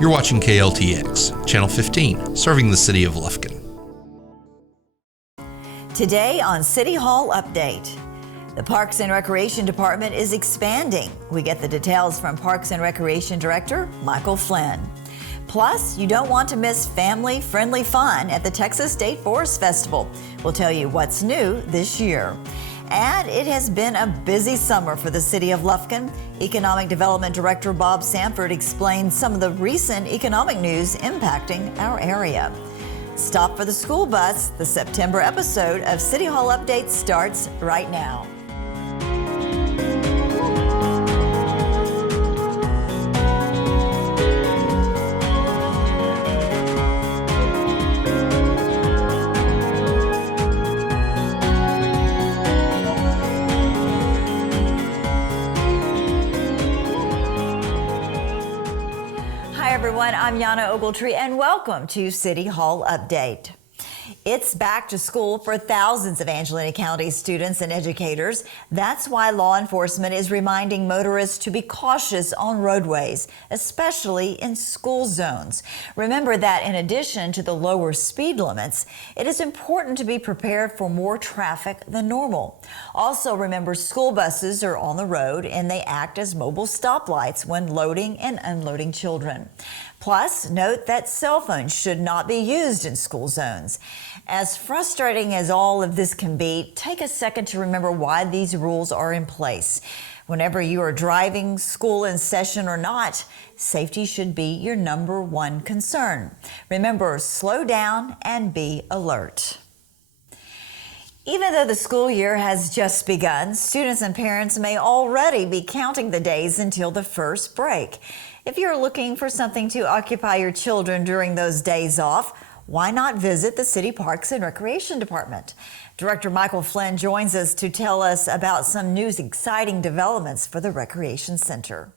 You're watching KLTX, Channel 15, serving the City of Lufkin. Today on City Hall Update, the Parks and Recreation Department is expanding. We get the details from Parks and Recreation Director Michael Flinn. Plus, you don't want to miss family-friendly fun at the Texas State Forest Festival. We'll tell you what's new this year. And it has been a busy summer for the City of Lufkin. Economic Development Director Bob Samford explains some of the recent economic news impacting our area. Stop for the school bus. The September episode of City Hall Update starts right now. I'm Yana Ogletree, and welcome to City Hall Update. It's back to school for thousands of Angelina County students and educators. That's why law enforcement is reminding motorists to be cautious on roadways, especially in school zones. Remember that in addition to the lower speed limits, it is important to be prepared for more traffic than normal. Also remember, school buses are on the road and they act as mobile stoplights when loading and unloading children. Plus, note that cell phones should not be used in school zones. As frustrating as all of this can be, take a second to remember why these rules are in place. Whenever you are driving, school in session or not, safety should be your number one concern. Remember, slow down and be alert. Even though the school year has just begun, students and parents may already be counting the days until the first break. If you're looking for something to occupy your children during those days off, why not visit the City Parks and Recreation Department? Director Michael Flinn joins us to tell us about some new exciting developments for the Recreation Center.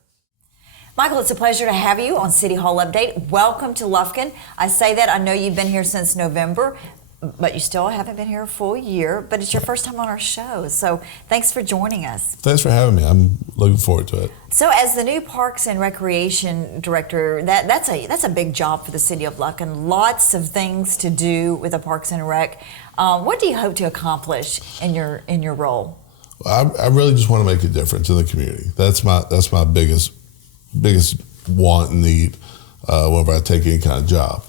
Michael, it's a pleasure to have you on City Hall Update. Welcome to Lufkin. I say that, I know you've been here since November, but you still haven't been here a full year, but it's your first time on our show, so thanks for joining us. Thanks for having me. I'm looking forward to it. So as the new Parks and Recreation Director, that's a big job for the City of Lufkin. Lots of things to do with the Parks and Rec. What do you hope to accomplish in your role? Well, I really just want to make a difference in the community. That's my biggest want and need whenever I take any kind of job.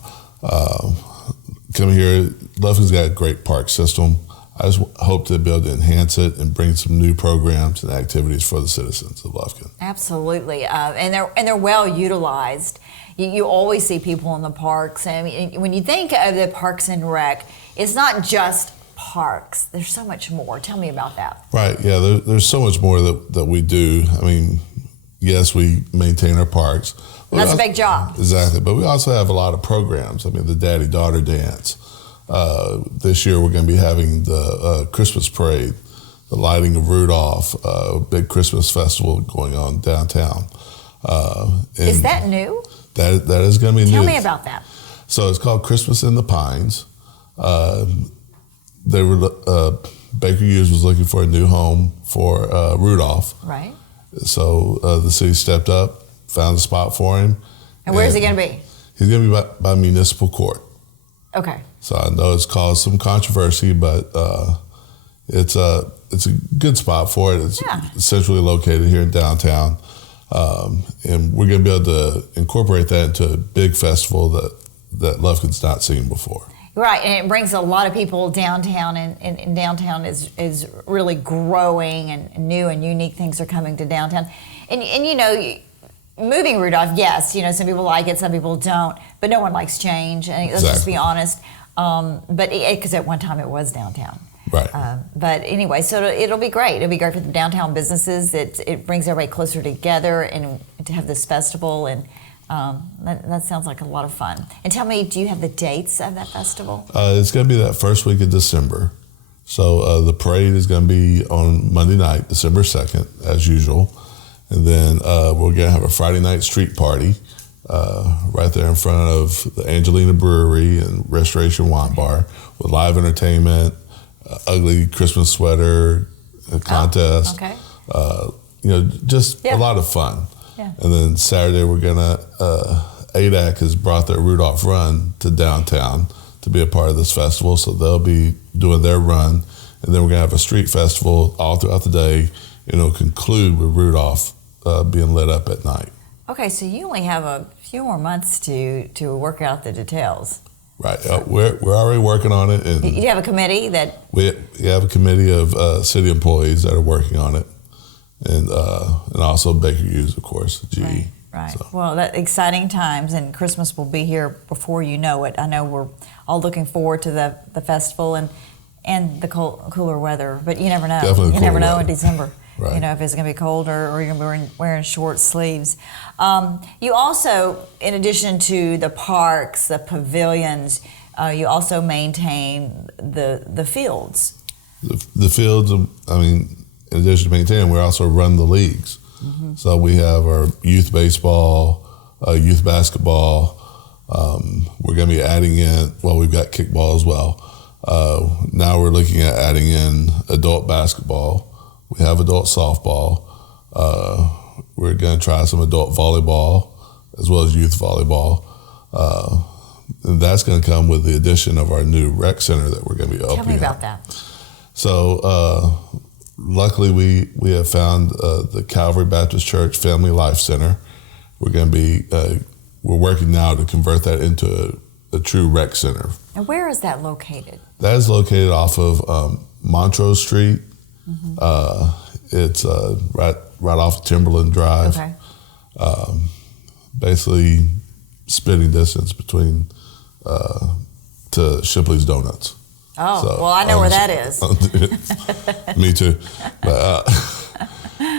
Coming here, Lufkin's got a great park system. I just hope to be able to enhance it and bring some new programs and activities for the citizens of Lufkin. Absolutely, and they're well utilized. You always see people in the parks. I mean, when you think of the Parks and Rec, it's not just parks. There's so much more. Tell me about that. Right. Yeah. There's so much more that we do. I mean, yes, we maintain our parks. That's a big job. Exactly. But we also have a lot of programs. I mean, the Daddy-Daughter Dance. This year we're going to be having the Christmas Parade, the lighting of Rudolph, a big Christmas festival going on downtown. Is that new? That is going to be new. Tell me about that. So it's called Christmas in the Pines. Baker Hughes was looking for a new home for Rudolph. Right. So the city stepped up, found a spot for him. And where's he going to be? He's going to be by municipal court. Okay. So I know it's caused some controversy, but it's a good spot for it. It's centrally located here in downtown, and we're going to be able to incorporate that into a big festival that Lufkin's not seen before. Right, and it brings a lot of people downtown, and downtown is really growing, and new and unique things are coming to downtown. And you know, moving Rudolph, yes, you know, some people like it, some people don't, but no one likes change. And let's just be honest. But because at one time it was downtown. Right. But anyway, so it'll be great. It'll be great for the downtown businesses. It brings everybody closer together, and to have this festival, and that sounds like a lot of fun. And tell me, do you have the dates of that festival? It's going to be that first week of December. So the parade is going to be on Monday night, December 2nd, as usual. And then we're going to have a Friday night street party right there in front of the Angelina Brewery and Restoration Wine Bar with live entertainment, ugly Christmas sweater contest. Okay. You know, just a lot of fun. Yeah. And then Saturday we're going to ADAC has brought their Rudolph Run to downtown to be a part of this festival, so they'll be doing their run, and then we're going to have a street festival all throughout the day, and it'll conclude with Rudolph being lit up at night. Okay, so you only have a few more months to work out the details. Right, we're already working on it. And you have a committee that... We have a committee of city employees that are working on it, and also Baker Hughes, of course, GE. Right. So. Well, that exciting times, and Christmas will be here before you know it. I know we're all looking forward to the festival and the cooler weather, but you never know. Definitely you never know weather. in December. Right. You know, if it's going to be cold or you're going to be wearing short sleeves. You also, in addition to the parks, the pavilions, you also maintain the fields. The fields, I mean, in addition to maintaining, we also run the leagues. Mm-hmm. So we have our youth baseball, youth basketball. We're going to be adding in, well, we've got kickball as well. Now we're looking at adding in adult basketball. We have adult softball. We're going to try some adult volleyball as well as youth volleyball. And that's going to come with the addition of our new rec center that we're going to be opening. Tell me about that. So luckily we have found the Calvary Baptist Church Family Life Center. We're going to be, we're working now to convert that into a true rec center. And where is that located? That is located off of Montrose Street. Mm-hmm. It's right off of Timberland Drive. Okay. Basically, spitting distance between to Shipley's Donuts. Oh, So, well, I know where that is. Me too.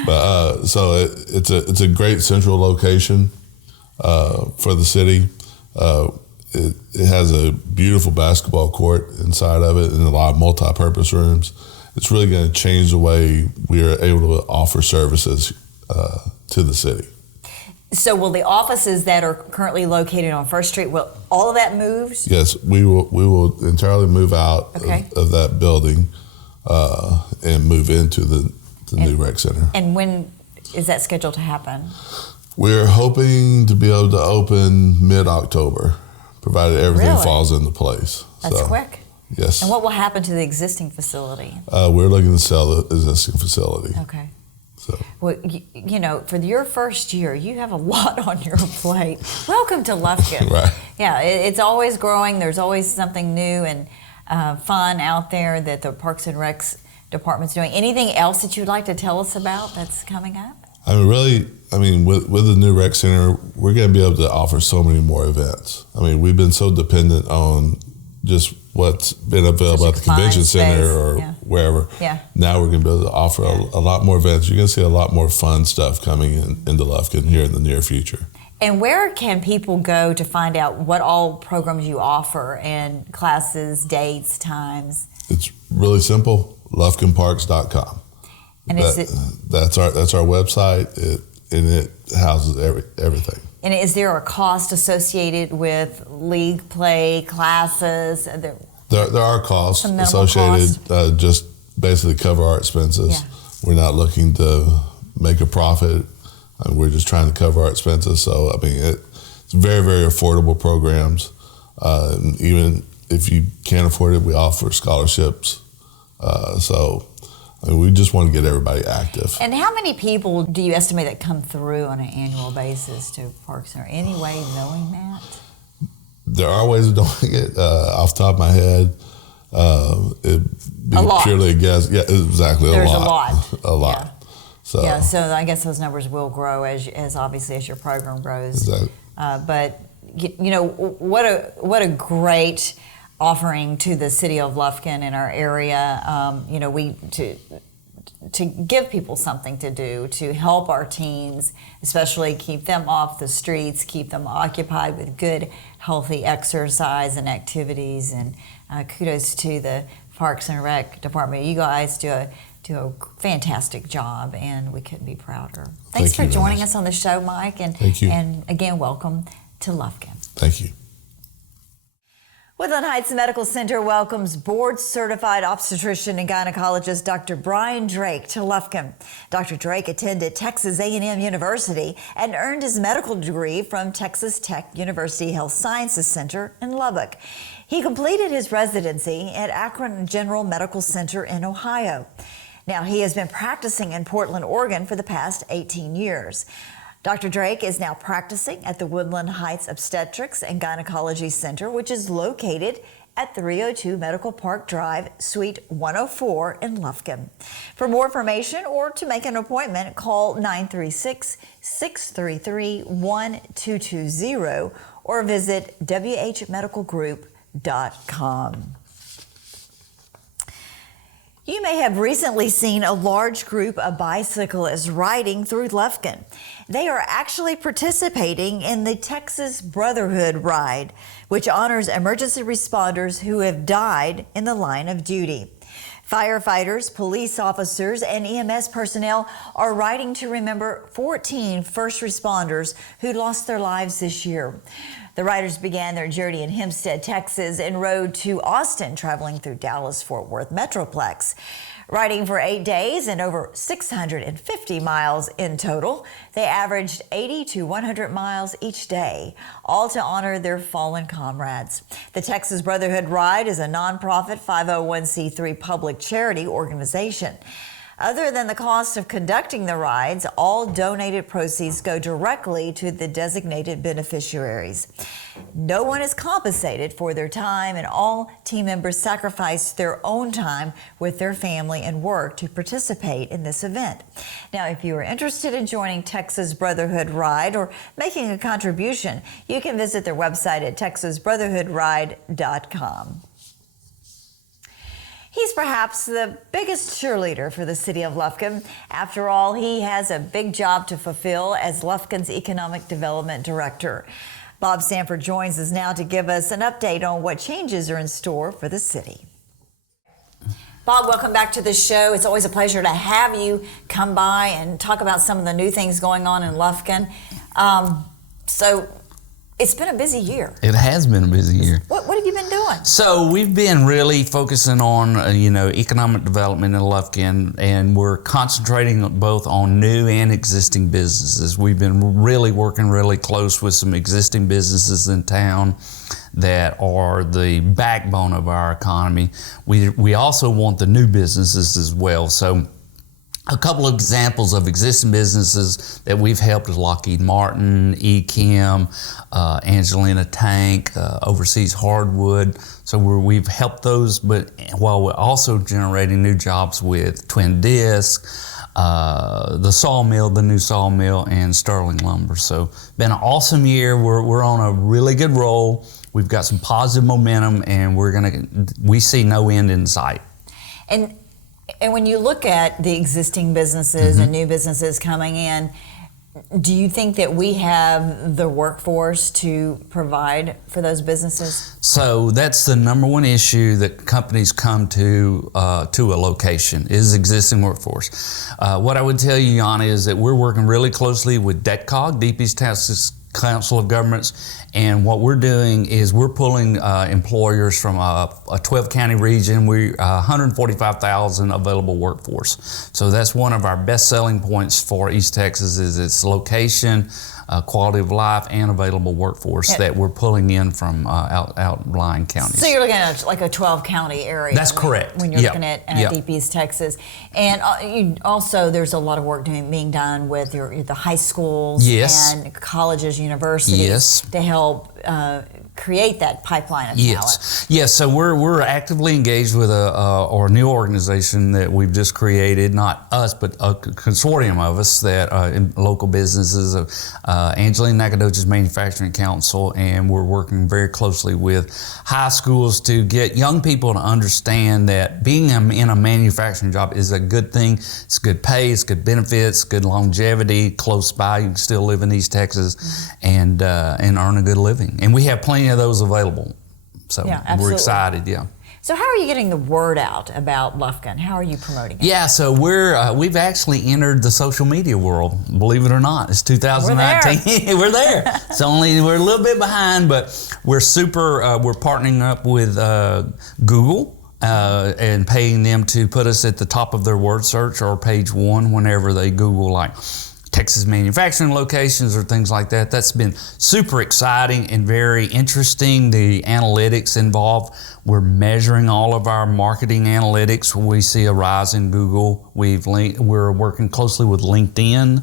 But so it's a great central location for the city. It has a beautiful basketball court inside of it and a lot of multi-purpose rooms. It's really going to change the way we are able to offer services to the city. So will the offices that are currently located on First Street, will all of that move? Yes, we will entirely move out of that building and move into the new rec center. And when is that scheduled to happen? We're hoping to be able to open mid-October, provided everything falls into place. That's quick. Yes. And what will happen to the existing facility? We're looking to sell the existing facility. Okay. So. Well, you know, for your first year, you have a lot on your plate. Welcome to Lufkin. Right. Yeah, it's always growing. There's always something new and fun out there that the Parks and Recs department's doing. Anything else that you'd like to tell us about that's coming up? With the new rec center, we're going to be able to offer so many more events. I mean, we've been so dependent on just what's been available at the convention center or wherever. Yeah. Now we're going to be able to offer a lot more events. You're going to see a lot more fun stuff coming into Lufkin here in the near future. And where can people go to find out what all programs you offer and classes, dates, times? It's really simple, lufkinparks.com. And that's our website, and it houses everything. And is there a cost associated with league play, classes? There are costs associated, just basically cover our expenses. Yeah. We're not looking to make a profit. We're just trying to cover our expenses. So, it's very, very affordable programs. Even if you can't afford it, we offer scholarships. We just want to get everybody active. And how many people do you estimate that come through on an annual basis to Parks? Or any way of knowing that? There are ways of doing it. Off the top of my head, it'd be purely a guess. Yeah, exactly. There's a lot. Yeah. So I guess those numbers will grow as obviously as your program grows. Exactly. But what a great offering to the city of Lufkin in our area. To give people something to do, to help our teens, especially keep them off the streets, keep them occupied with good, healthy exercise and activities. And kudos to the Parks and Rec department. You guys do a fantastic job, and we couldn't be prouder. Thanks for joining us on the show, Mike. And thank you. And again, welcome to Lufkin. Thank you. Woodland Heights Medical Center welcomes board-certified obstetrician and gynecologist Dr. Brian Drake to Lufkin. Dr. Drake attended Texas A&M University and earned his medical degree from Texas Tech University Health Sciences Center in Lubbock. He completed his residency at Akron General Medical Center in Ohio. Now, he has been practicing in Portland, Oregon for the past 18 years. Dr. Drake is now practicing at the Woodland Heights Obstetrics and Gynecology Center, which is located at 302 Medical Park Drive, Suite 104 in Lufkin. For more information or to make an appointment, call 936-633-1220 or visit whmedicalgroup.com. You may have recently seen a large group of bicyclists riding through Lufkin. They are actually participating in the Texas Brotherhood Ride, which honors emergency responders who have died in the line of duty. Firefighters, police officers, and EMS personnel are riding to remember 14 first responders who lost their lives this year. The riders began their journey in Hempstead, Texas, and rode to Austin, traveling through Dallas-Fort Worth Metroplex. Riding for 8 days and over 650 miles in total, they averaged 80 to 100 miles each day, all to honor their fallen comrades. The Texas Brotherhood Ride is a nonprofit 501c3 public charity organization. Other than the cost of conducting the rides, all donated proceeds go directly to the designated beneficiaries. No one is compensated for their time, and all team members sacrifice their own time with their family and work to participate in this event. Now, if you are interested in joining Texas Brotherhood Ride or making a contribution, you can visit their website at texasbrotherhoodride.com. He's perhaps the biggest cheerleader for the city of Lufkin. After all, he has a big job to fulfill as Lufkin's Economic Development Director. Bob Samford joins us now to give us an update on what changes are in store for the city. Bob, welcome back to the show. It's always a pleasure to have you come by and talk about some of the new things going on in Lufkin. It's been a busy year. It has been a busy year. What have you been doing? So we've been really focusing on, economic development in Lufkin, and we're concentrating both on new and existing businesses. We've been really working really close with some existing businesses in town that are the backbone of our economy. We also want the new businesses as well. So a couple of examples of existing businesses that we've helped is Lockheed Martin, E-Chem, Angelina Tank, overseas Hardwood. So we've helped those, but while we're also generating new jobs with Twin Disc, the sawmill, the new sawmill, and Sterling Lumber. So been an awesome year. We're on a really good roll. We've got some positive momentum, and we see no end in sight. And when you look at the existing businesses and new businesses coming in, do you think that we have the workforce to provide for those businesses? So that's the number one issue that companies come to a location is existing workforce. What I would tell you, Yana, is that we're working really closely with DETCOG, Deep East Texas Council of Governments, and what we're doing is we're pulling employers from a 12-county region. We're 145,000 available workforce. So that's one of our best selling points for East Texas is its location, quality of life, and available workforce that we're pulling in from outlying counties. So you're looking at like a 12-county area. That's correct. When you're looking at Deep East Texas. And also there's a lot of work being done with the high schools and colleges, universities to help create that pipeline of talent. Yes. So we're actively engaged with a new organization that we've just created, not us, but a consortium of us that in local businesses, Angelina Nacogdoches Manufacturing Council, and we're working very closely with high schools to get young people to understand that being in a manufacturing job is a good thing. It's good pay, it's good benefits, good longevity, close by. You can still live in East Texas and earn a good living. And we have plenty of those available. So we're excited, So how are you getting the word out about Lufkin? How are you promoting it? Yeah, so we've actually entered the social media world. Believe it or not, it's 2019. We're there. We're a little bit behind, but we're we're partnering up with Google and paying them to put us at the top of their word search or page 1 whenever they Google like Texas manufacturing locations or things like that. That's been super exciting and very interesting. The analytics involved. We're measuring all of our marketing analytics. We see a rise in Google. We're working closely with LinkedIn,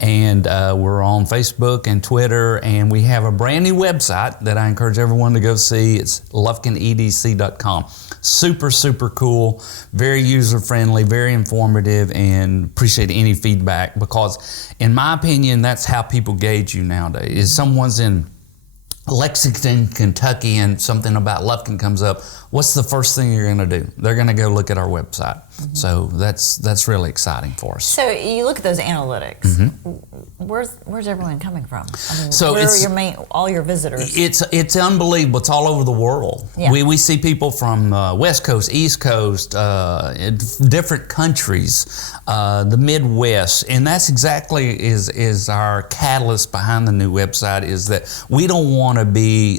and we're on Facebook and Twitter, and we have a brand new website that I encourage everyone to go see. It's lufkinedc.com. Super, super cool, very user-friendly, very informative, and appreciate any feedback, because in my opinion, that's how people gauge you nowadays. Is someone's in Lexington, Kentucky, and something about Lufkin comes up, what's the first thing you're going to do? They're going to go look at our website. Mm-hmm. So that's really exciting for us. So you look at those analytics. Mm-hmm. Where's everyone coming from? I mean, so where are all your visitors? It's unbelievable. It's all over the world. Yeah. We see people from West Coast, East Coast, different countries, the Midwest, and that's exactly is our catalyst behind the new website. Is that we don't want to be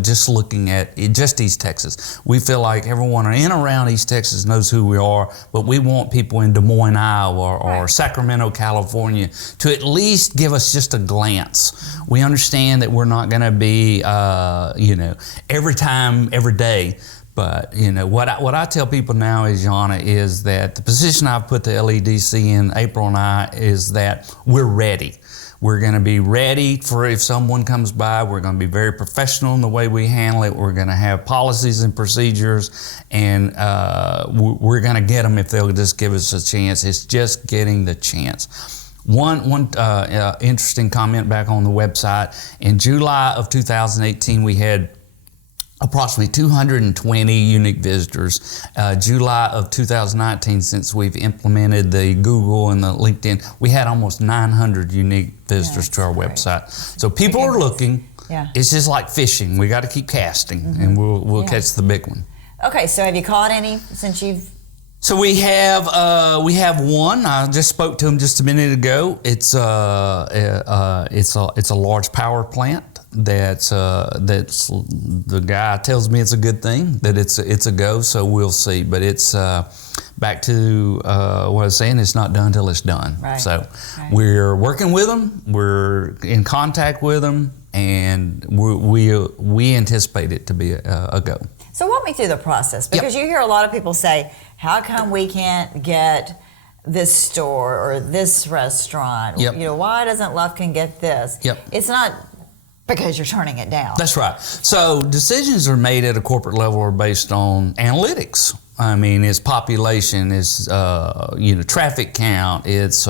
just looking at just East Texas. We feel like everyone in and around East Texas knows who we are, but we want people in Des Moines, Iowa, or Sacramento, California, to at least give us just a glance. We understand that we're not going to be, every time, every day. But what I tell people now is, Jana, is that the position I've put the LEDC in, April and I, is that we're ready. We're going to be ready for if someone comes by. We're going to be very professional in the way we handle it. We're going to have policies and procedures, and we're going to get them if they'll just give us a chance. It's just getting the chance. One interesting comment back on the website. In July of 2018, we had approximately 220 unique visitors. July of 2019, since we've implemented the Google and the LinkedIn, we had almost 900 unique visitors to our website. So people are looking. Yeah. It's just like fishing. We got to keep casting, and we'll catch the big one. Okay, so have you caught any since you've? So we have one. I just spoke to him just a minute ago. It's a large power plant. That's the guy tells me it's a good thing, that it's a go. So we'll see. But it's back to what I was saying. It's not done till it's done. Right. So we're working with them. We're in contact with them, and we anticipate it to be a go. So walk me through the process, because you hear a lot of people say, how come we can't get this store or this restaurant? Yep. Why doesn't Lufkin get this? Yep. It's not because you're turning it down. That's right. So decisions are made at a corporate level are based on analytics. I mean, it's population, it's traffic count, it's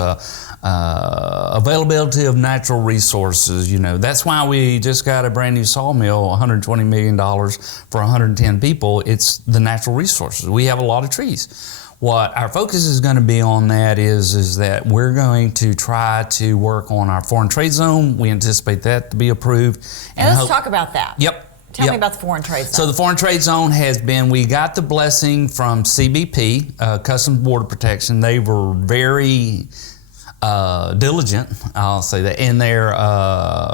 availability of natural resources. That's why we just got a brand new sawmill, $120 million for 110 people. It's the natural resources. We have a lot of trees. What our focus is going to be on that is that we're going to try to work on our foreign trade zone. We anticipate that to be approved. And let's talk about that. Yep. Tell me about the foreign trade zone. So the foreign trade zone we got the blessing from CBP, Customs Border Protection. They were very diligent, I'll say that, in their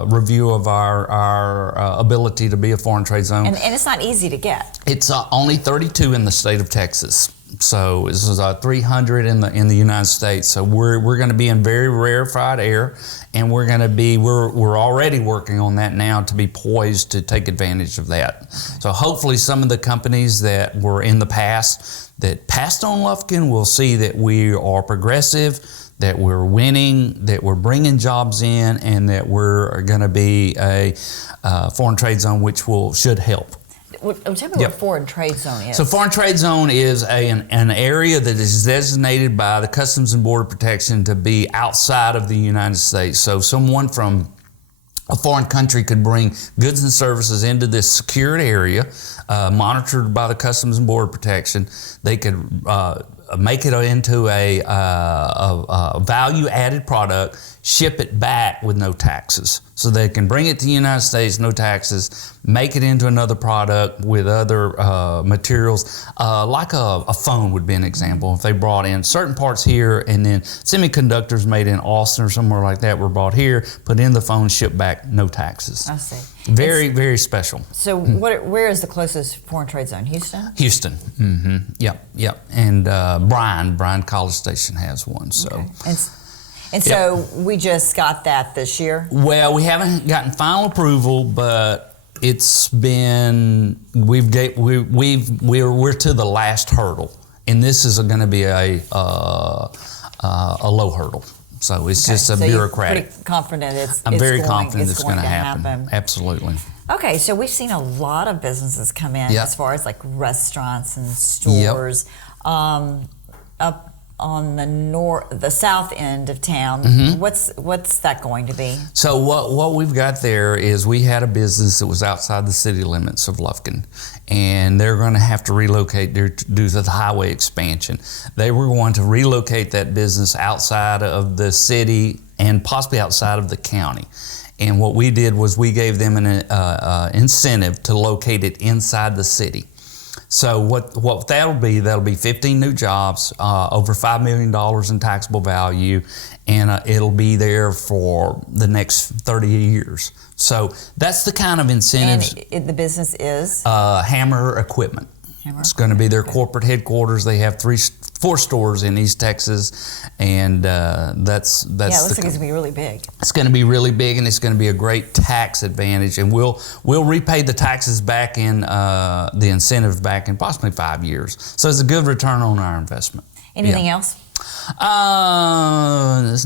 review of our ability to be a foreign trade zone. And it's not easy to get. It's only 32 in the state of Texas. So this is 300 in the United States. So we're going to be in very rarefied air, and we're already working on that now to be poised to take advantage of that. So hopefully some of the companies that were in the past that passed on Lufkin will see that we are progressive, that we're winning, that we're bringing jobs in, and that we're going to be a foreign trade zone, which should help. Tell me what foreign trade zone is. So foreign trade zone is an area that is designated by the Customs and Border Protection to be outside of the United States. So someone from a foreign country could bring goods and services into this secured area, monitored by the Customs and Border Protection. They could make it into a value-added product, ship it back with no taxes. So they can bring it to the United States, no taxes, make it into another product with other materials. Like a phone would be an example. If they brought in certain parts here and then semiconductors made in Austin or somewhere like that were brought here, put in the phone, shipped back, no taxes. I see. Very special. So where is the closest foreign trade zone? Houston? Houston. Mm-hmm. Yep. And Bryan College Station has one. So. Okay. And so we just got that this year? Well, we haven't gotten final approval, but it's been we're to the last hurdle, and this is going to be a low hurdle. So it's just a bureaucratic. You're pretty confident I'm very confident it's going to happen. Absolutely. Okay, so we've seen a lot of businesses come in as far as like restaurants and stores. Up on the south end of town, what's that going to be? So what we've got there is we had a business that was outside the city limits of Lufkin, and they're going to have to relocate due to the highway expansion. They were going to relocate that business outside of the city and possibly outside of the county. And what we did was we gave them an incentive to locate it inside the city. So what that'll be 15 new jobs, over $5 million in taxable value, and it'll be there for the next 30 years. So that's the kind of incentives. And the business is? Hammer Equipment. It's going to be their corporate headquarters. They have 4 stores in East Texas, and that's. Yeah, it looks like it's going to be really big. It's going to be really big, and it's going to be a great tax advantage, and we'll repay the taxes back in the incentives back in possibly 5 years. So it's a good return on our investment. Anything else?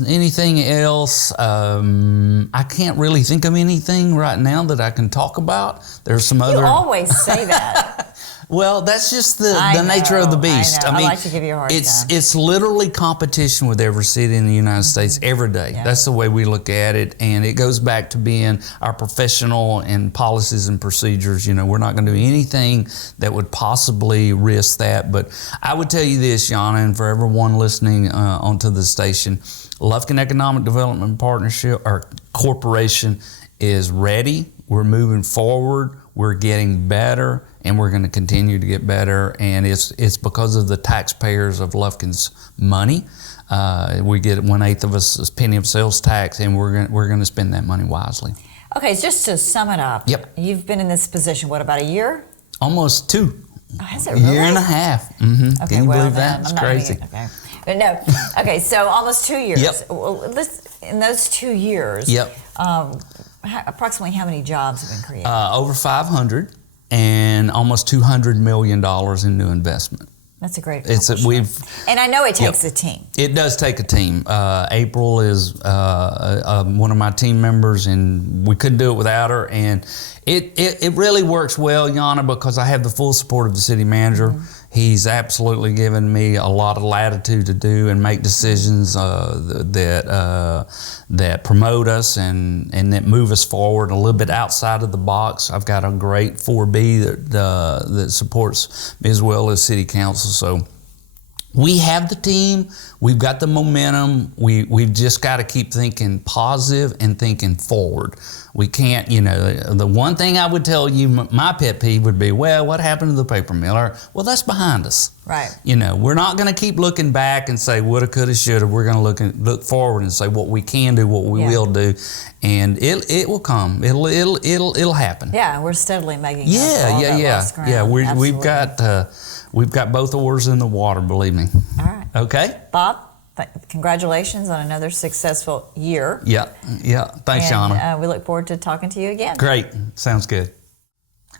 Anything else? I can't really think of anything right now that I can talk about. There's some other. You always say that. Well, that's just the nature of the beast. I mean, I like to give you a hard time. It's literally competition with every city in the United States every day. Yeah. That's the way we look at it, and it goes back to being our professional and policies and procedures. You know, we're not going to do anything that would possibly risk that. But I would tell you this, Yana, and for everyone listening onto the station, Lufkin Economic Development Partnership, our corporation, is ready. We're moving forward. We're getting better, and we're going to continue to get better. And it's because of the taxpayers of Lufkin's money. We get 1/8 of a penny of sales tax, and we're going to spend that money wisely. Okay, just to sum it up. Yep. You've been in this position, what, about a year? Almost 2. Oh, has it really? A year and a half. Mm-hmm. Okay, Can you well, believe that? It's crazy. Okay. But no. Okay, so almost 2 years. Yep. Well, in those 2 years, yep. Approximately how many jobs have been created? Over 500 and almost $200 million in new investment. That's a great And I know it takes a team. It does take a team. April is one of my team members, and we couldn't do it without her. And it really works well, Yana, because I have the full support of the city manager. Mm-hmm. He's absolutely given me a lot of latitude to do and make decisions that promote us and that move us forward a little bit outside of the box. I've got a great 4B that supports me as well as City Council. So we have the team, we've got the momentum, we've just got to keep thinking positive and thinking forward. We can't, the one thing I would tell you, my pet peeve would be, well, what happened to the paper mill? Or, well, that's behind us. Right. We're not going to keep looking back and say woulda, coulda, shoulda. We're going to look forward and say what we can do, what we will do, and it will come. It'll happen. Yeah, we're steadily making Yeah. We've got both oars in the water, believe me. All right. Okay. Bob, congratulations on another successful year. Yeah. Thanks, Shauna. We look forward to talking to you again. Great. Sounds good.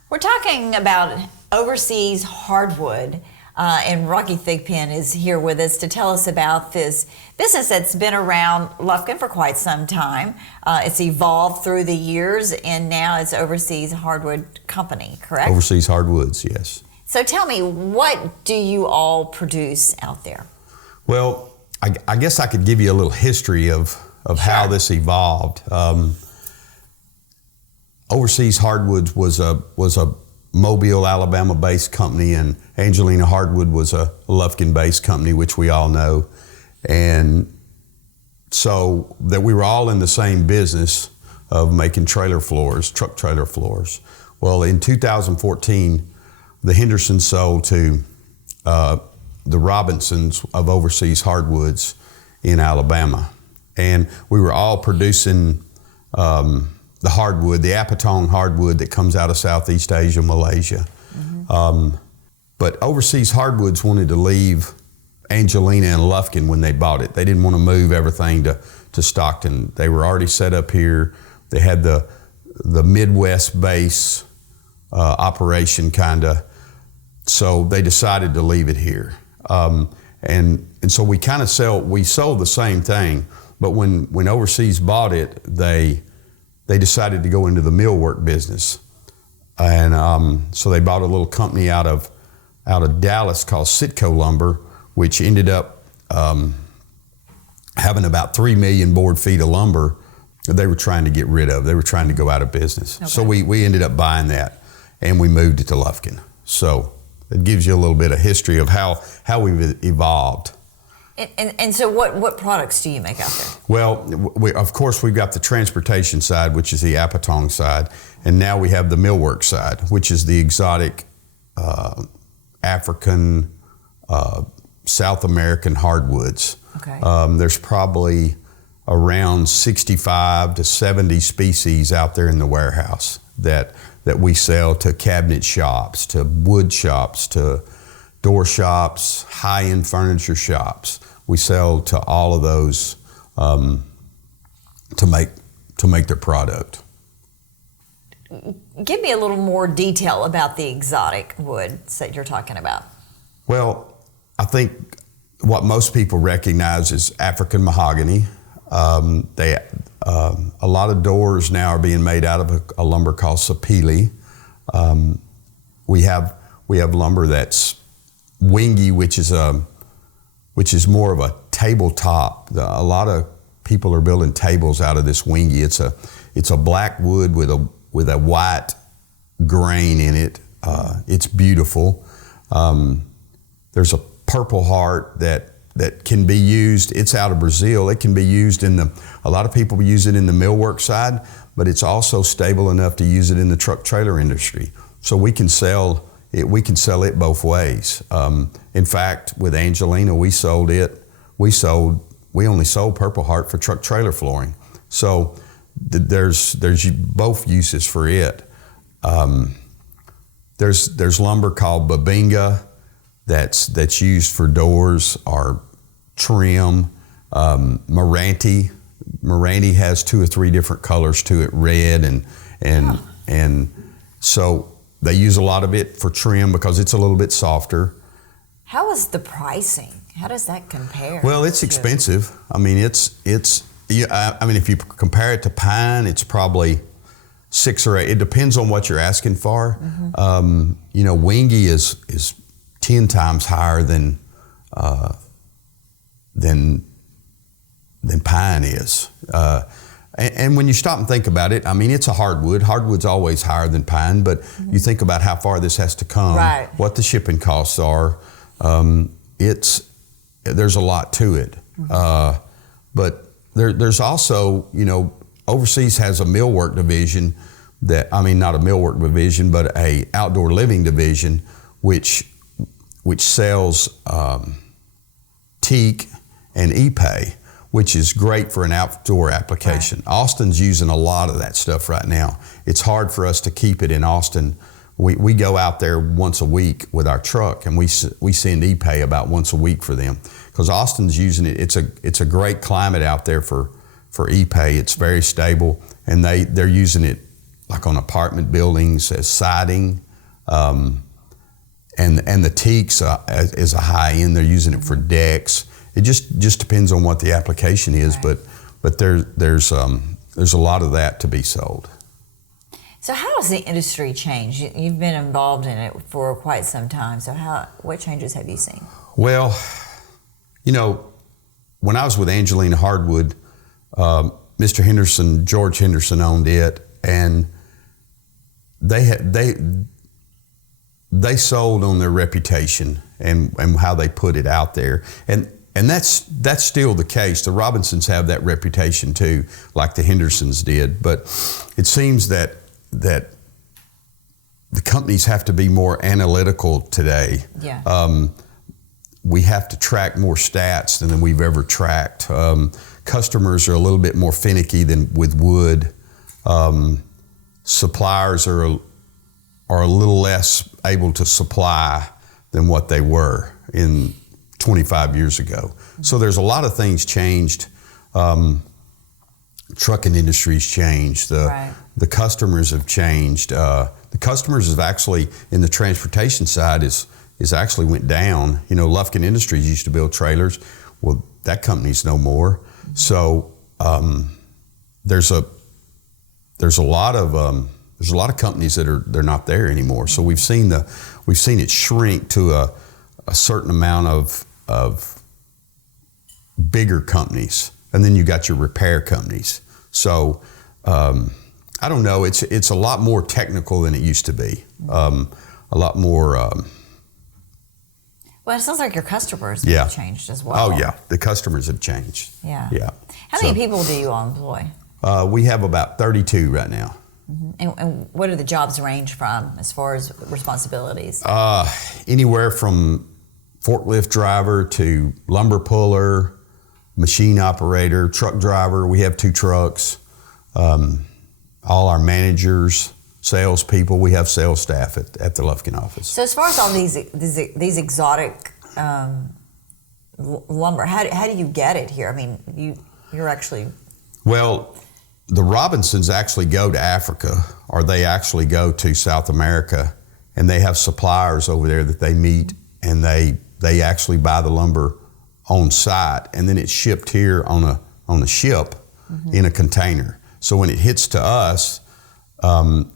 We're talking about overseas hardwood, and Rocky Thigpen is here with us to tell us about this business that's been around Lufkin for quite some time. It's evolved through the years, and now it's Overseas Hardwood Company, correct? Overseas Hardwoods, yes. So tell me, what do you all produce out there? Well, I guess I could give you a little history of how this evolved. Overseas Hardwoods was a Mobile, Alabama-based company, and Angelina Hardwood was a Lufkin-based company, which we all know. And so that we were all in the same business of making trailer floors, truck trailer floors. Well, in 2014, the Hendersons sold to the Robinsons of Overseas Hardwoods in Alabama. And we were all producing the hardwood, the Apatong hardwood that comes out of Southeast Asia, Malaysia. But Overseas Hardwoods wanted to leave Angelina and Lufkin when they bought it. They didn't want to move everything to Stockton. They were already set up here. They had the Midwest base operation kinda. So they decided to leave it here. And so we kind of sold the same thing, but when Overseas bought it, they decided to go into the millwork business. And so they bought a little company out of Dallas called Sitco Lumber, which ended up having about 3 million board feet of lumber that they were trying to get rid of. They were trying to go out of business. Okay. So we ended up buying that, and we moved it to Lufkin. So it gives you a little bit of history of how we've evolved. And so what products do you make out there? Well, of course, we've got the transportation side, which is the Apatong side, and now we have the millwork side, which is the exotic African, South American hardwoods. Okay. There's probably around 65 to 70 species out there in the warehouse that we sell to cabinet shops, to wood shops, to door shops, high-end furniture shops. We sell to all of those to make their product. Give me a little more detail about the exotic woods that you're talking about. Well, I think what most people recognize is African mahogany. A lot of doors now are being made out of a lumber called sapele. We have lumber that's wingy, which is more of a tabletop. A lot of people are building tables out of this wingy. It's a black wood with a white grain in it. It's beautiful. There's a Purple Heart that can be used. It's out of Brazil. It can be used a lot of people use it in the millwork side, but it's also stable enough to use it in the truck trailer industry. So we can sell it both ways. In fact, with Angelina, we only sold Purple Heart for truck trailer flooring. So there's both uses for it. There's lumber called Babinga that's used for doors or trim. Moranti has 2 or 3 different colors to it, red and so they use a lot of it for trim because it's a little bit softer. How is the pricing? How does that compare? Well, it's expensive. I mean, if you compare it to pine, it's probably 6 or 8. It depends on what you're asking for. Mm-hmm. Wingy is 10 times higher than pine is. And when you stop and think about it, I mean, it's a hardwood. Hardwood's always higher than pine, but you think about how far this has to come, right, what the shipping costs are. There's a lot to it. But there's also, Overseas has a millwork division not a millwork division, but a outdoor living division, which sells teak and ipe, which is great for an outdoor application. Right. Austin's using a lot of that stuff right now. It's hard for us to keep it in Austin. We go out there once a week with our truck, and we send ipe about once a week for them because Austin's using it. It's a great climate out there for ipe. It's very stable, and they're using it like on apartment buildings as siding. And the teaks is a high end. They're using it for decks. It just depends on what the application is, right, but there's a lot of that to be sold. So how has the industry changed? You've been involved in it for quite some time. So what changes have you seen? Well, when I was with Angelina Hardwood, Mr. Henderson, George Henderson owned it, and they sold on their reputation and how they put it out there. And and that's still the case. The Robinsons have that reputation too, like the Hendersons did. But it seems that the companies have to be more analytical today. Yeah. We have to track more stats than we've ever tracked. Customers are a little bit more finicky than with wood. Suppliers are a little less able to supply than what they were in 25 years ago. So there's a lot of things changed. Trucking industry's changed. The customers have changed. The customers have actually, in the transportation side, is actually went down. You know, Lufkin Industries used to build trailers. Well, that company's no more. So there's a lot of companies they're not there anymore. So we've seen it shrink to a certain amount of bigger companies, and then you got your repair companies. So I don't know. It's a lot more technical than it used to be. A lot more. Well, it sounds like your customers Yeah. have changed as well. Oh yeah, the customers have changed. Yeah. Yeah. How many people do you all employ? We have about 32 right now. And what do the jobs range from as far as responsibilities? Anywhere from forklift driver to lumber puller, machine operator, truck driver. We have 2 trucks. All our managers, salespeople. We have sales staff at the Lufkin office. So as far as all these exotic lumber, how do you get it here? I mean, you're actually... Well, the Robinsons actually go to Africa, or they actually go to South America, and they have suppliers over there that they meet, and they actually buy the lumber on site, and then it's shipped here on a ship in a container. So when it hits to us,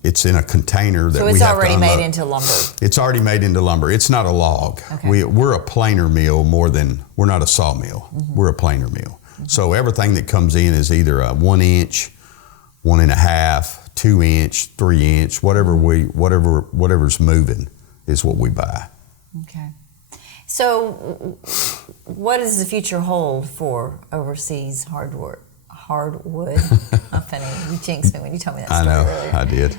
it's in a container that we have to unload. So it's already made into lumber? It's already made into lumber. It's not a log. Okay. We're a planer mill we're not a sawmill. We're a planer mill. So everything that comes in is either a 1 inch, 1.5, 2 inch, 3 inch, whatever's moving is what we buy. Okay. So what does the future hold for overseas hardwood? Funny, you jinxed me when you told me that story earlier. I did.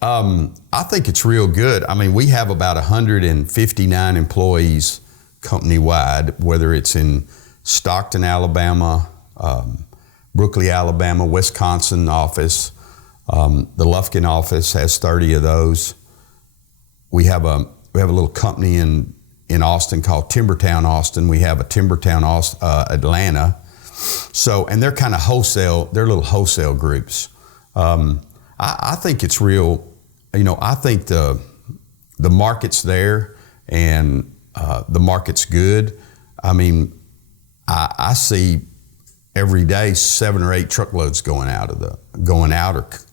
I think it's real good. I mean, we have about 159 employees company-wide, whether it's in Stockton, Alabama, Brooklyn, Alabama, Wisconsin office. The Lufkin office has 30 of those. We have a little company in Austin called Timbertown Austin. We have a Timbertown Atlanta. So, and they're kind of wholesale, they're little wholesale groups. I think it's real, I think the market's there, and the market's good. I mean, I see every day 7 or 8 truckloads going out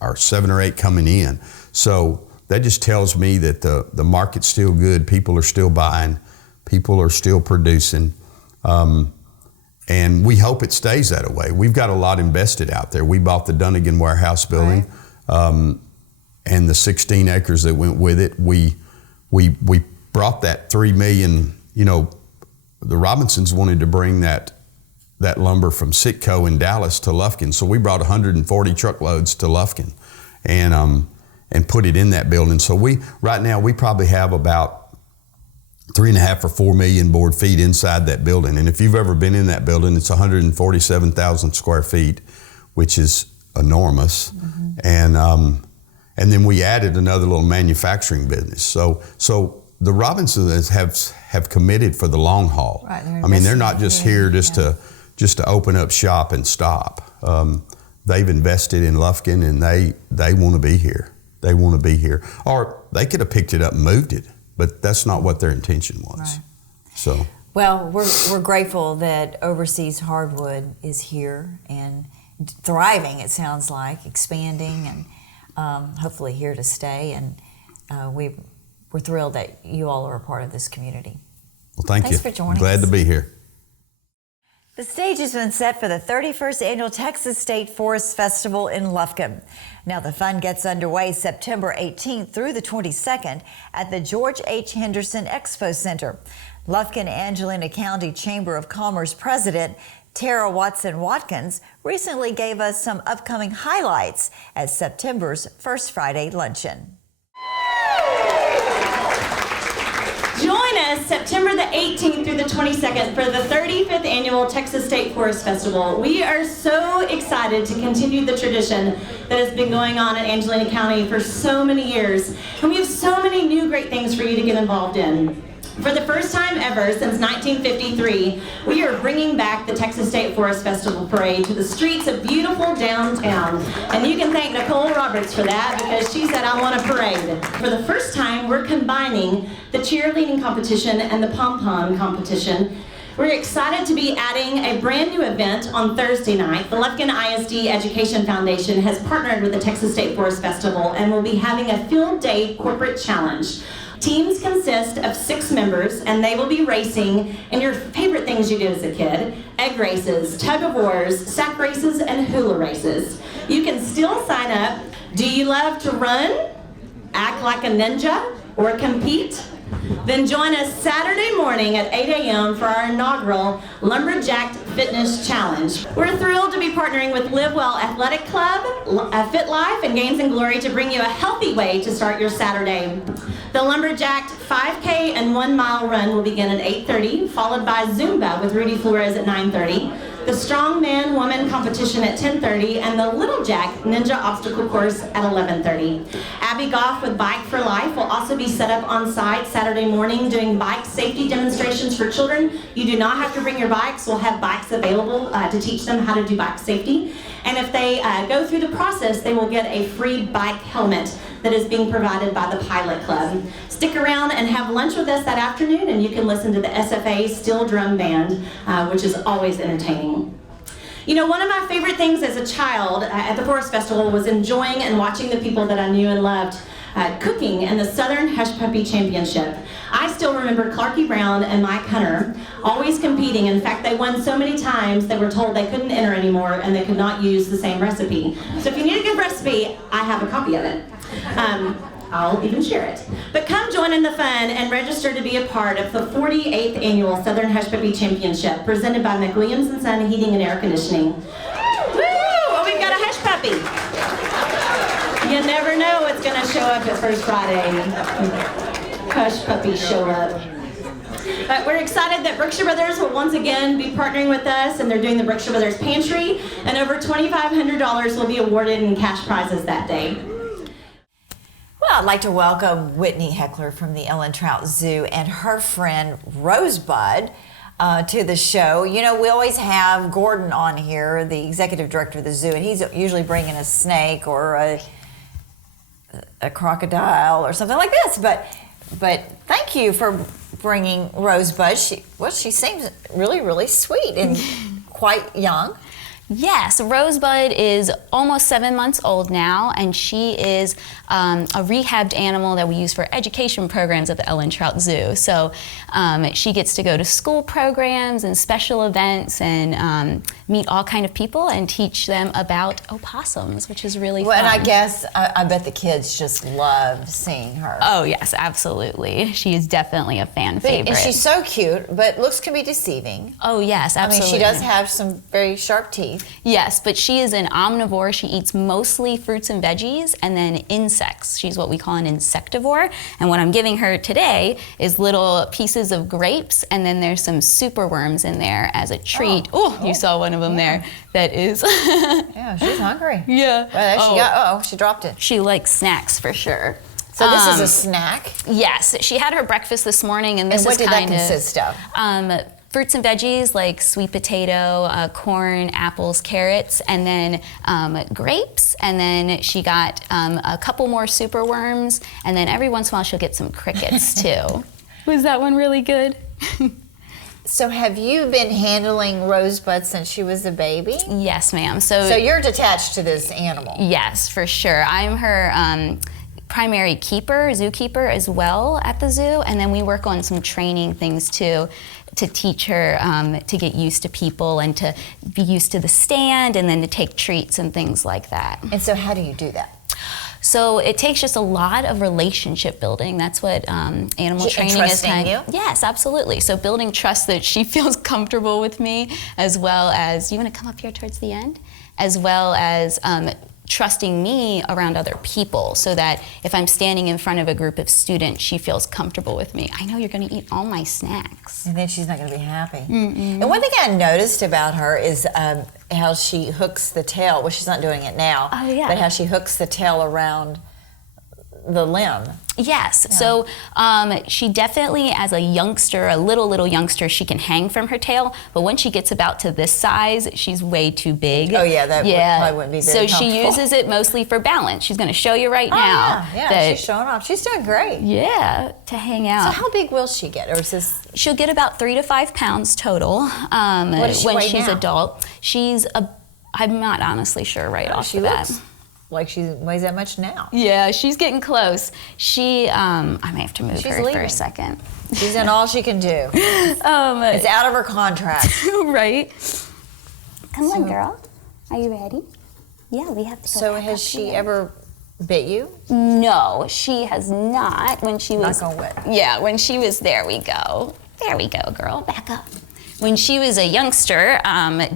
or 7 or 8 coming in. So that just tells me that the market's still good. People are still buying. People are still producing. And we hope it stays that way. We've got a lot invested out there. We bought the Dunnigan warehouse building, and the 16 acres that went with it. We brought that $3 million. The Robinsons wanted to bring that lumber from Sitco in Dallas to Lufkin, so we brought 140 truckloads to Lufkin, and put it in that building. So right now we probably have about 3.5 or 4 million board feet inside that building. And if you've ever been in that building, it's 147,000 square feet, which is enormous. And then we added another little manufacturing business. So the Robinsons have committed for the long haul. Right, I mean, they're not just here just to open up shop and stop. They've invested in Lufkin, and they want to be here. They want to be here. Or they could have picked it up and moved it, but that's not what their intention was. Right. So, well, we're grateful that overseas hardwood is here and thriving. It sounds like expanding, and hopefully here to stay. And we're thrilled that you all are a part of this community. Well, thanks you. For joining us. Glad to be here. The stage has been set for the 31st Annual Texas State Forest Festival in Lufkin. Now the fun gets underway September 18th through the 22nd at the George H. Henderson Expo Center. Lufkin Angelina County Chamber of Commerce President Tara Watson-Watkins recently gave us some upcoming highlights at September's First Friday Luncheon. Join us September the 18th through the 22nd for the 35th Annual Texas State Forest Festival. We are so excited to continue the tradition that has been going on in Angelina County for so many years. And we have so many new great things for you to get involved in. For the first time ever since 1953, we are bringing back the Texas State Forest Festival Parade to the streets of beautiful downtown. And you can thank Nicole Roberts for that, because she said, I want a parade. For the first time, we're combining the cheerleading competition and the pom-pom competition. We're excited to be adding a brand new event on Thursday night. The Lufkin ISD Education Foundation has partnered with the Texas State Forest Festival and will be having a field day corporate challenge. Teams consist of 6 members, and they will be racing in your favorite things you did as a kid: egg races, tug of wars, sack races, and hula races. You can still sign up. Do you love to run, act like a ninja, or compete? Then join us Saturday morning at 8 a.m. for our inaugural Lumberjack Fitness Challenge. We're thrilled to be partnering with Live Well Athletic Club, Fit Life, and Gains and Glory to bring you a healthy way to start your Saturday. The Lumberjack 5K and 1 mile run will begin at 8:30, followed by Zumba with Rudy Flores at 9:30. The Strongman Woman competition at 10:30, and the Little Jack Ninja Obstacle Course at 11:30. Abby Goff with Bike for Life will also be set up on site Saturday morning doing bike safety demonstrations for children. You do not have to bring your bikes. We'll have bikes available to teach them how to do bike safety. And if they go through the process, they will get a free bike helmet that is being provided by the Pilot Club. Stick around and have lunch with us that afternoon, and you can listen to the SFA Steel Drum Band, which is always entertaining. You know, one of my favorite things as a child at the Forest Festival was enjoying and watching the people that I knew and loved cooking in the Southern Hush Puppy Championship. I still remember Clarky Brown and Mike Hunter always competing. In fact, they won so many times they were told they couldn't enter anymore and they could not use the same recipe. So if you need a good recipe, I have a copy of it. I'll even share it. But come join in the fun and register to be a part of the 48th Annual Southern Hush Puppy Championship presented by McWilliams & Son Heating and Air Conditioning. Woo! Well, we've got a hush puppy. You never know what's going to show up at First Friday. Hush puppies show up. But we're excited that Brookshire Brothers will once again be partnering with us, and they're doing the Brookshire Brothers Pantry, and over $2,500 will be awarded in cash prizes that day. Well, I'd like to welcome Whitney Heckler from the Trout Zoo and her friend Rosebud to the show. You know, we always have Gordon on here, the executive director of the zoo, and he's usually bringing a snake or a crocodile or something like this. But thank you for bringing Rosebud. She seems really, really sweet and quite young. Yes, Rosebud is almost 7 months old now, and she is a rehabbed animal that we use for education programs at the Trout Zoo. So she gets to go to school programs and special events and meet all kind of people and teach them about opossums, which is really fun. And I guess, I bet the kids just love seeing her. Oh yes, absolutely. She is definitely a fan favorite. And she's so cute, but looks can be deceiving. Oh yes, absolutely. I mean, she does have some very sharp teeth. Yes, but she is an omnivore. She eats mostly fruits and veggies and then insects. She's what we call an insectivore. And what I'm giving her today is little pieces of grapes, and then there's some superworms in there as a treat. Oh, you saw one of them there. That is. Yeah, she's hungry. Yeah. Well, she dropped it. She likes snacks for sure. So this is a snack? Yes, she had her breakfast this morning, and what did that consist of? Fruits and veggies like sweet potato, corn, apples, carrots, and then grapes. And then she got a couple more superworms, and then every once in a while she'll get some crickets too. Was that one really good? So have you been handling Rosebud since she was a baby? Yes, ma'am. So you're attached to this animal? Yes, for sure. I'm her primary keeper, zookeeper as well at the zoo, and then we work on some training things too, to teach her to get used to people and to be used to the stand and then to take treats and things like that. And so how do you do that? So it takes just a lot of relationship building. That's what animal training is. You? Yes, absolutely. So building trust that she feels comfortable with me, as well as, you want to come up here towards the end? As well as trusting me around other people, so that if I'm standing in front of a group of students, she feels comfortable with me. I know you're going to eat all my snacks. And then she's not going to be happy. And one thing I noticed about her is how she hooks the tail. Well, she's not doing it now. Oh, yeah. But how she hooks the tail around the limb. Yes. Yeah. So she definitely, as a youngster, a little youngster, she can hang from her tail. But when she gets about to this size, she's way too big. Oh yeah, that probably wouldn't be very So she uses it mostly for balance. She's going to show you right now. Yeah, she's showing off. She's doing great. Yeah, to hang out. So how big will she get, or is this? She'll get about 3 to 5 pounds total. What does she when weigh she's now? adult. I'm not honestly sure right off the bat. Like she weighs that much now. Yeah, she's getting close. I may have to move her for a second. She's done all she can do. It's out of her contract. Right. Come on, girl. Are you ready? Yeah, we have to go. So has she ever bit you? No, she has not. When she was Knock on wood. Yeah, when she was there we go, girl. Back up. When she was a youngster,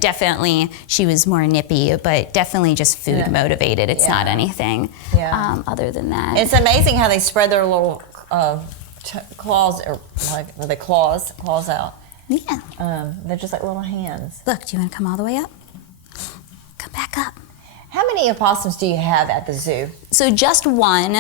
definitely she was more nippy, but definitely just food motivated. It's not anything other than that. It's amazing how they spread their little claws, or like they claws out. Yeah. They're just like little hands. Look, do you want to come all the way up? Come back up. How many opossums do you have at the zoo? So just one.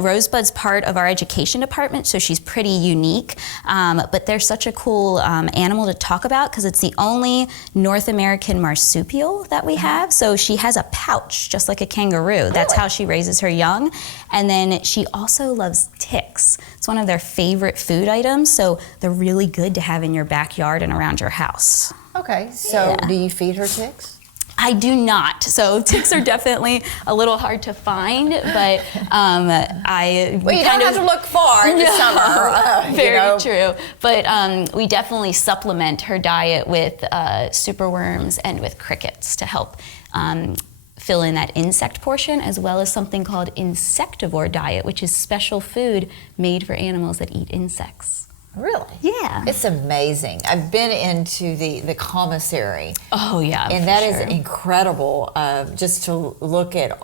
Rosebud's part of our education department, so she's pretty unique. But they're such a cool animal to talk about because it's the only North American marsupial that we have. So she has a pouch, just like a kangaroo. That's how she raises her young. And then she also loves ticks. It's one of their favorite food items, so they're really good to have in your backyard and around your house. Okay, so do you feed her ticks? I do not. So ticks are definitely a little hard to find, but you don't have to look far in the summer. Very true. But we definitely supplement her diet with superworms and with crickets to help fill in that insect portion, as well as something called insectivore diet, which is special food made for animals that eat insects. Really? Yeah. It's amazing. I've been into the commissary. Oh, yeah. And that is incredible, just to look at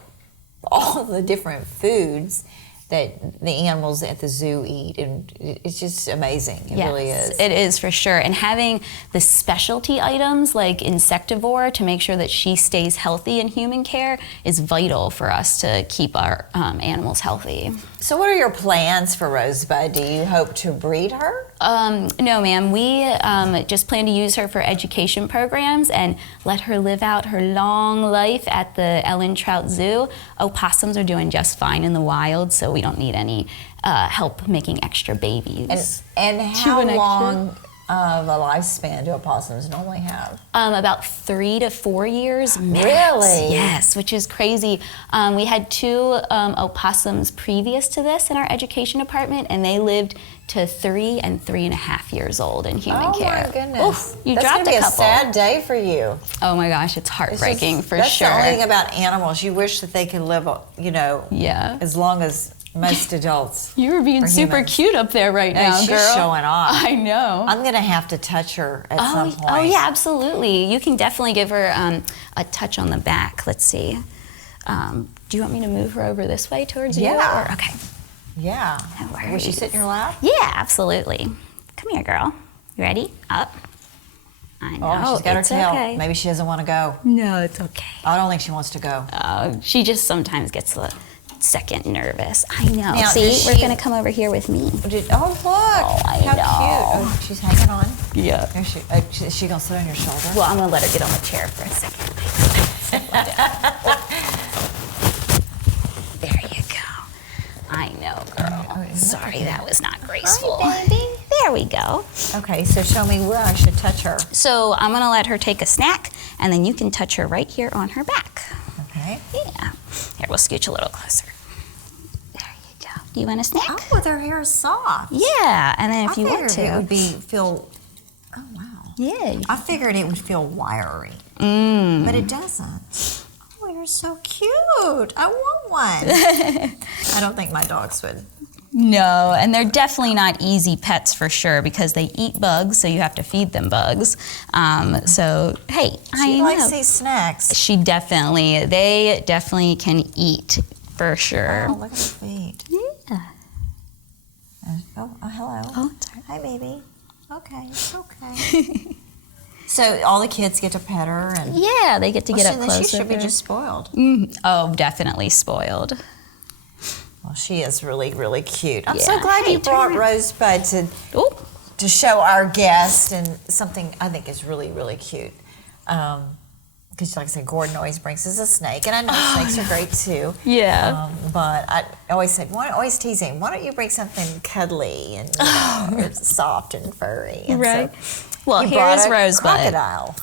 all the different foods that the animals at the zoo eat, and it's just amazing. It really is. It is for sure. And having the specialty items like insectivore to make sure that she stays healthy in human care is vital for us to keep our animals healthy. So what are your plans for Rosebud? Do you hope to breed her? No, ma'am. We just plan to use her for education programs and let her live out her long life at the Trout Zoo. Opossums are doing just fine in the wild, so we don't need any help making extra babies. And how long of a lifespan do opossums normally have? About 3 to 4 years max. Really? Yes, which is crazy. We had 2 opossums previous to this in our education department, and they lived to 3 and 3.5 years old in human care. Oh my goodness. Oof, you That's dropped gonna be a couple. A sad day for you. Oh my gosh, it's heartbreaking for sure. That's the only thing about animals. You wish that they could live, as long as most adults. You were being super humans. Cute up there right now, she's girl. showing off. I know. I'm gonna have to touch her at some point. Oh yeah, absolutely. You can definitely give her a touch on the back. Let's see. Do you want me to move her over this way towards you? Yeah. Okay. Yeah. No worries. Will she sit in your lap? Yeah, absolutely. Come here, girl. You ready? Up. I know. Oh, she's got her it's tail. Okay. Maybe she doesn't want to go. No, it's okay. I don't think she wants to go. She just sometimes gets a second nervous. I know. Now, see, we're going to come over here with me. Look. Oh, I How know. cute. Oh, she's hanging on. Yeah. Is she going to sit on your shoulder? Well, I'm going to let her get on the chair for a second. There you go. I know, girl. Sorry, that was not graceful. Hi, baby. There we go. Okay, so show me where I should touch her. So I'm going to let her take a snack, and then you can touch her right here on her back. Okay. Yeah. Here, we'll scooch a little closer. There you go. Do you want a snack? Oh, their hair is soft. Yeah, and then if you want to. It would feel. Oh wow. Yeah. I figured it would feel wiry, but it doesn't. Oh, you're so cute. I want one. I don't think my dogs would. No, and they're definitely not easy pets for sure because they eat bugs, so you have to feed them bugs. So, hey, She likes these snacks. They definitely can eat for sure. Oh, look at her feet. Yeah. Oh, hello. Oh, sorry. Hi, baby. Okay, okay. So all the kids get to pet her, and Yeah, they get to get up close. She should be with her. just spoiled. Oh, definitely spoiled. Well, she is really, really cute. I'm Yeah. so glad Hey, you brought turn Rosebud Ooh. to show our guest, and something I think is really, really cute. Because, like I said, Gordon always brings us a snake, and I know snakes are great too. Yeah. But I always said, always tease him, why don't you bring something cuddly and it's soft and furry? And Right. So Well, you here brought is a Rosebud. crocodile.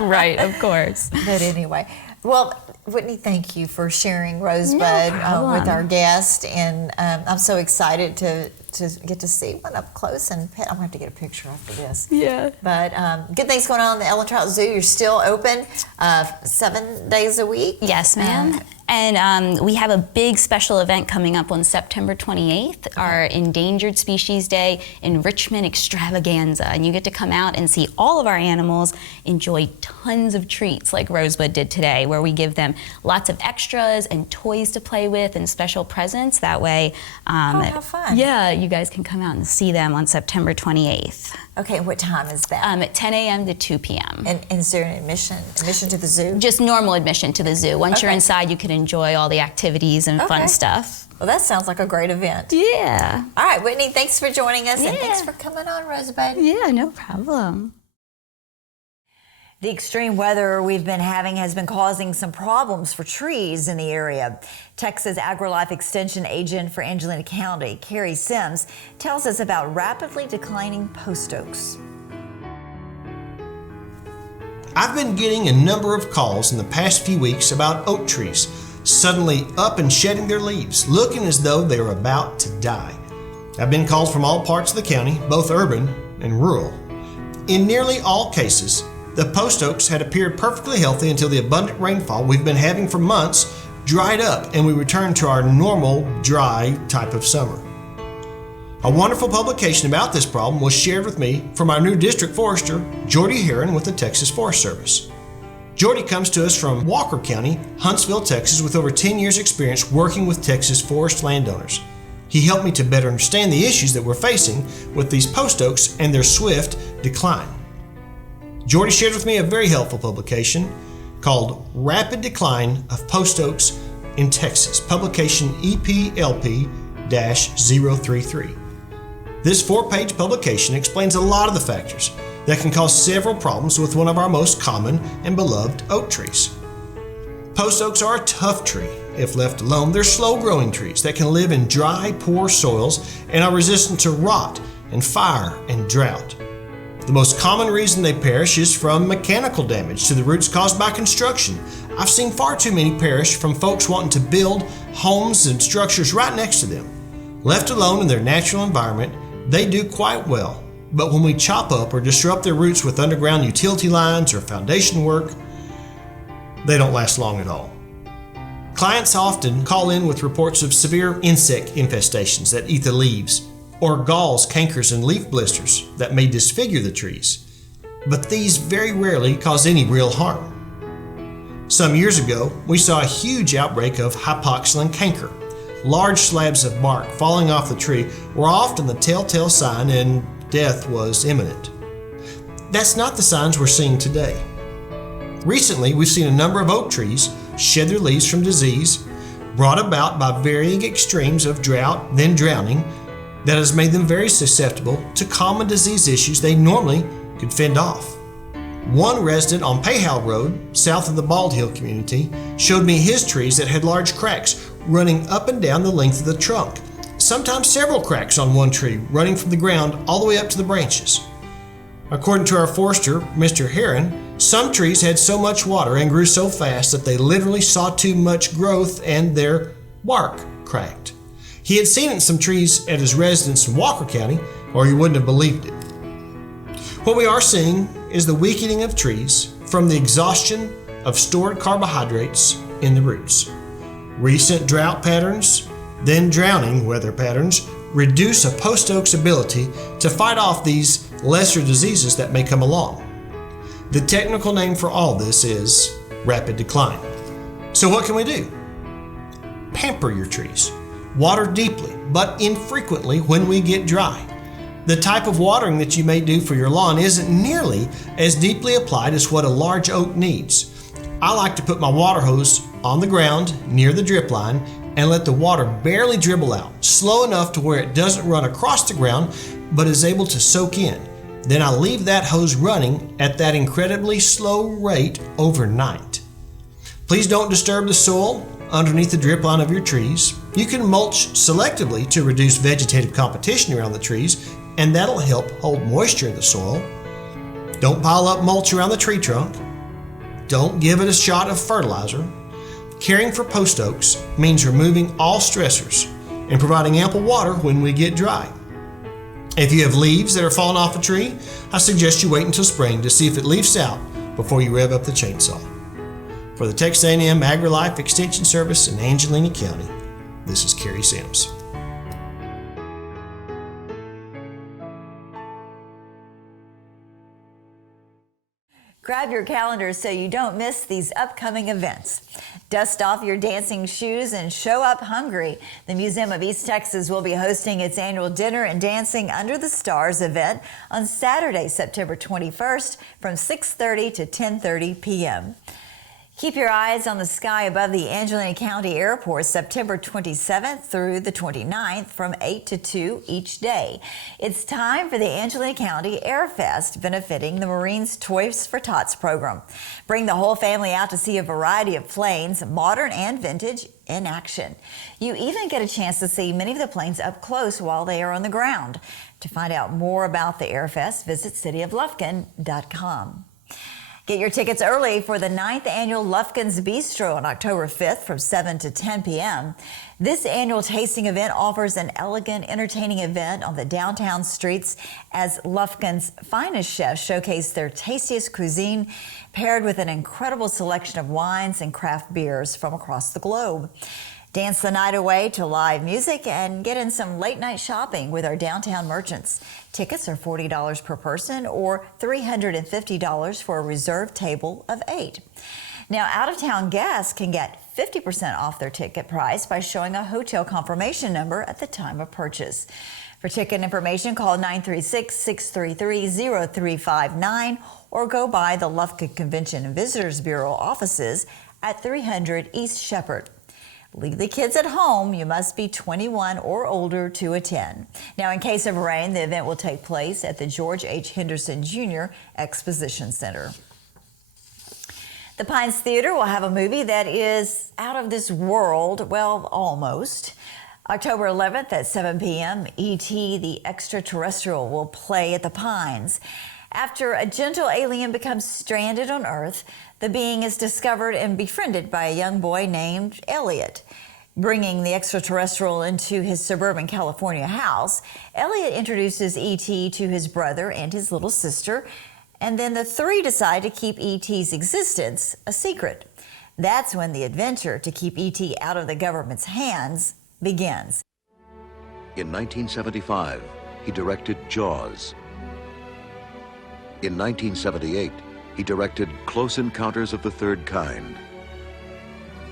Right, of course. But anyway, well, Whitney, thank you for sharing Rosebud with our guest, and I'm so excited to get to see one up close and pet. I'm going to have to get a picture after this. Yeah. But good things going on in the Trout Zoo. You're still open 7 days a week. Yes, ma'am. And we have a big special event coming up on September 28th, our Endangered Species Day Enrichment Extravaganza. And you get to come out and see all of our animals enjoy tons of treats like Rosebud did today, where we give them lots of extras and toys to play with and special presents. That way, how fun. Yeah, you guys can come out and see them on September 28th. Okay, what time is that? At 10 a.m. to 2 p.m. And is there an admission to the zoo? Just normal admission to the zoo. Once you're Okay. inside, you can enjoy all the activities and fun stuff. Well, that sounds like a great event. Yeah. All right, Whitney, thanks for joining us, and thanks Yeah. for coming on, Rosebud. Yeah, no problem. The extreme weather we've been having has been causing some problems for trees in the area. Texas AgriLife Extension agent for Angelina County, Cary Sims, tells us about rapidly declining post oaks. I've been getting a number of calls in the past few weeks about oak trees suddenly up and shedding their leaves, looking as though they were about to die. I've been calls from all parts of the county, both urban and rural. In nearly all cases, the post oaks had appeared perfectly healthy until the abundant rainfall we've been having for months dried up and we returned to our normal, dry type of summer. A wonderful publication about this problem was shared with me from our new district forester, Jordy Heron with the Texas Forest Service. Jordy comes to us from Walker County, Huntsville, Texas, with over 10 years' experience working with Texas forest landowners. He helped me to better understand the issues that we're facing with these post oaks and their swift decline. Jordy shared with me a very helpful publication called Rapid Decline of Post Oaks in Texas, publication EPLP-033. This 4-page publication explains a lot of the factors that can cause several problems with one of our most common and beloved oak trees. Post oaks are a tough tree. If left alone, they're slow-growing trees that can live in dry, poor soils and are resistant to rot and fire and drought. The most common reason they perish is from mechanical damage to the roots caused by construction. I've seen far too many perish from folks wanting to build homes and structures right next to them. Left alone in their natural environment, they do quite well. But when we chop up or disrupt their roots with underground utility lines or foundation work, they don't last long at all. Clients often call in with reports of severe insect infestations that eat the leaves, or galls, cankers, and leaf blisters that may disfigure the trees. But these very rarely cause any real harm. Some years ago, we saw a huge outbreak of hypoxylon canker. Large slabs of bark falling off the tree were often the telltale sign, and death was imminent. That's not the signs we're seeing today. Recently, we've seen a number of oak trees shed their leaves from disease brought about by varying extremes of drought, then drowning, that has made them very susceptible to common disease issues they normally could fend off. One resident on Payhow Road, south of the Bald Hill community, showed me his trees that had large cracks running up and down the length of the trunk, sometimes several cracks on one tree running from the ground all the way up to the branches. According to our forester, Mr. Heron, some trees had so much water and grew so fast that they literally saw too much growth and their bark cracked. He had seen it in some trees at his residence in Walker County, or he wouldn't have believed it. What we are seeing is the weakening of trees from the exhaustion of stored carbohydrates in the roots. Recent drought patterns, then drowning weather patterns, reduce a post oak's ability to fight off these lesser diseases that may come along. The technical name for all this is rapid decline. So what can we do? Pamper your trees. Water deeply, but infrequently when we get dry. The type of watering that you may do for your lawn isn't nearly as deeply applied as what a large oak needs. I like to put my water hose on the ground near the drip line and let the water barely dribble out, slow enough to where it doesn't run across the ground but is able to soak in. Then I leave that hose running at that incredibly slow rate overnight. Please don't disturb the soil underneath the drip line of your trees. You can mulch selectively to reduce vegetative competition around the trees, and that'll help hold moisture in the soil. Don't pile up mulch around the tree trunk. Don't give it a shot of fertilizer. Caring for post oaks means removing all stressors and providing ample water when we get dry. If you have leaves that are falling off a tree, I suggest you wait until spring to see if it leaves out before you rev up the chainsaw. For the Texas A&M AgriLife Extension Service in Angelina County, this is Cary Sims. Grab your calendars so you don't miss these upcoming events. Dust off your dancing shoes and show up hungry. The Museum of East Texas will be hosting its annual Dinner and Dancing Under the Stars event on Saturday, September 21st from 6:30 to 10:30 p.m. Keep your eyes on the sky above the Angelina County Airport September 27th through the 29th from 8 to 2 each day. It's time for the Angelina County Air Fest, benefiting the Marines Toys for Tots program. Bring the whole family out to see a variety of planes, modern and vintage, in action. You even get a chance to see many of the planes up close while they are on the ground. To find out more about the Air Fest, visit cityoflufkin.com. Get your tickets early for the 9th annual Lovekins Bistro on October 5th from 7 to 10 p.m. This annual tasting event offers an elegant, entertaining event on the downtown streets as Lufkin's finest chefs showcase their tastiest cuisine, paired with an incredible selection of wines and craft beers from across the globe. Dance the night away to live music and get in some late-night shopping with our downtown merchants. Tickets are $40 per person or $350 for a reserved table of 8. Now, out-of-town guests can get 50% off their ticket price by showing a hotel confirmation number at the time of purchase. For ticket information, call 936-633-0359 or go by the Lufkin Convention and Visitors Bureau offices at 300 East Shepherd. Leave the kids at home. You must be 21 or older to attend. Now, in case of rain, the event will take place at the George H. Henderson Jr. Exposition Center. The Pines Theater will have a movie that is out of this world, well, almost. October 11th at 7 p.m., E.T. the Extraterrestrial will play at the Pines. After a gentle alien becomes stranded on Earth, the being is discovered and befriended by a young boy named Elliot. Bringing the extraterrestrial into his suburban California house, Elliot introduces E.T. to his brother and his little sister, and then the three decide to keep E.T.'s existence a secret. That's when the adventure to keep E.T. out of the government's hands begins. In 1975, he directed Jaws. In 1978, he directed Close Encounters of the Third Kind.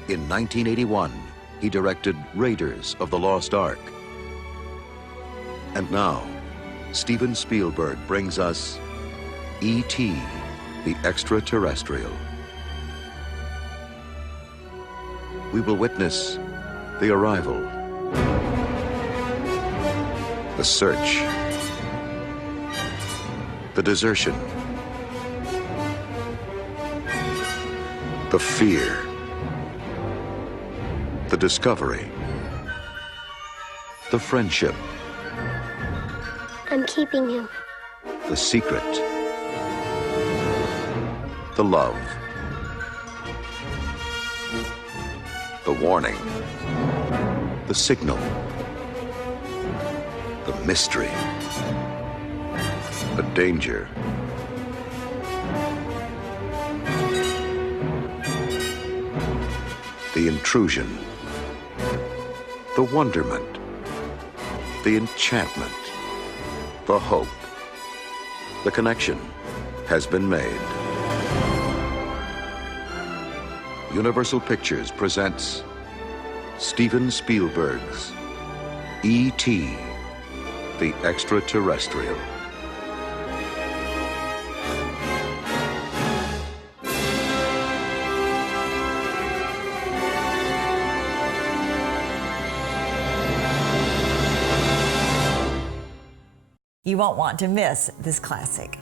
In 1981, he directed Raiders of the Lost Ark. And now, Steven Spielberg brings us E.T. the Extraterrestrial. We will witness the arrival, the search, the desertion, the fear, the discovery, the friendship, I'm keeping him. the secret, the love, the warning, the signal, the mystery, the danger. the intrusion, the wonderment, the enchantment, the hope. The connection has been made. Universal Pictures presents Steven Spielberg's E.T., the Extraterrestrial. You won't want to miss this classic.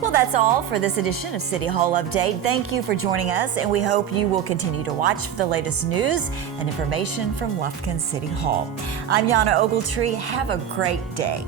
Well, that's all for this edition of City Hall Update. Thank you for joining us, and we hope you will continue to watch for the latest news and information from Lufkin City Hall. I'm Yana Ogletree. Have a great day.